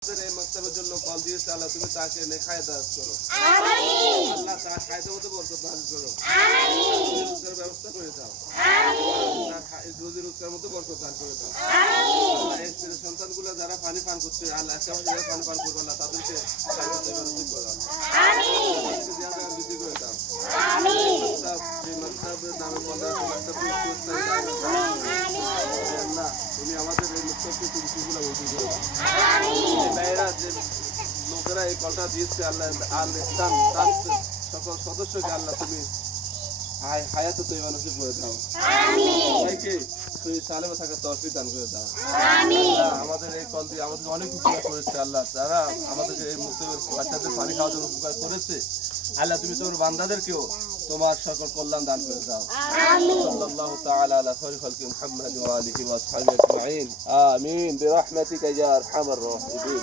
এই মাকতাবের জন্য কল দিয়েছে আল্লাহ, তুমি তাকে নেখায় দাস করো। আল্লাহ তার খায়তে মতো বরকত দান করো। রোজগার ব্যবস্থা করে দাও। তার রোজি রোজগার মতো বরকত দান করে দাও। আল্লাহ এই সন্তানগুলো যারা পানি পান করছে, আল্লাহ একটা যারা পানি পান করবে আল্লাহ তাদেরকে বৃদ্ধি করে দাও। বৃদ্ধি করে দাও। এই মাকতাবের নামে বলা আল্লাহ, তুমি আমাদের এই মুক্তকে তুমি সেগুলো বলতে করো। লোকেরা এই কলটা দিয়েছে আল্লাহ, আল ইসলাম তার সকল সদস্যকে আল্লাহ তুমি হায়াতে তৈরি মানুষকে করে দাও। সবাইকে তুমি সালেমে থাকার তৌফিক দান করে দাও। আল্লাহ আমাদের এই কল দিয়ে আমাদের অনেক উপকার করেছে আল্লাহ, যারা আমাদেরকে এই মুসলিমের বাচ্চাদের পানি খাওয়ার জন্য উপকার করেছে আল্লাহ, তুমি তোমার বান্দাদেরকেও তোমার সকল কল্যাণ দান করে দাও। সাল্লাল্লাহু তাআলা আলা খায়রি খালকি মুহাম্মদ ওয়া আলিহি ওয়া আসহাবিহি আজমাইন। আমিন বিরহমাতিকা ইয়া আরহামার রাহিমিন।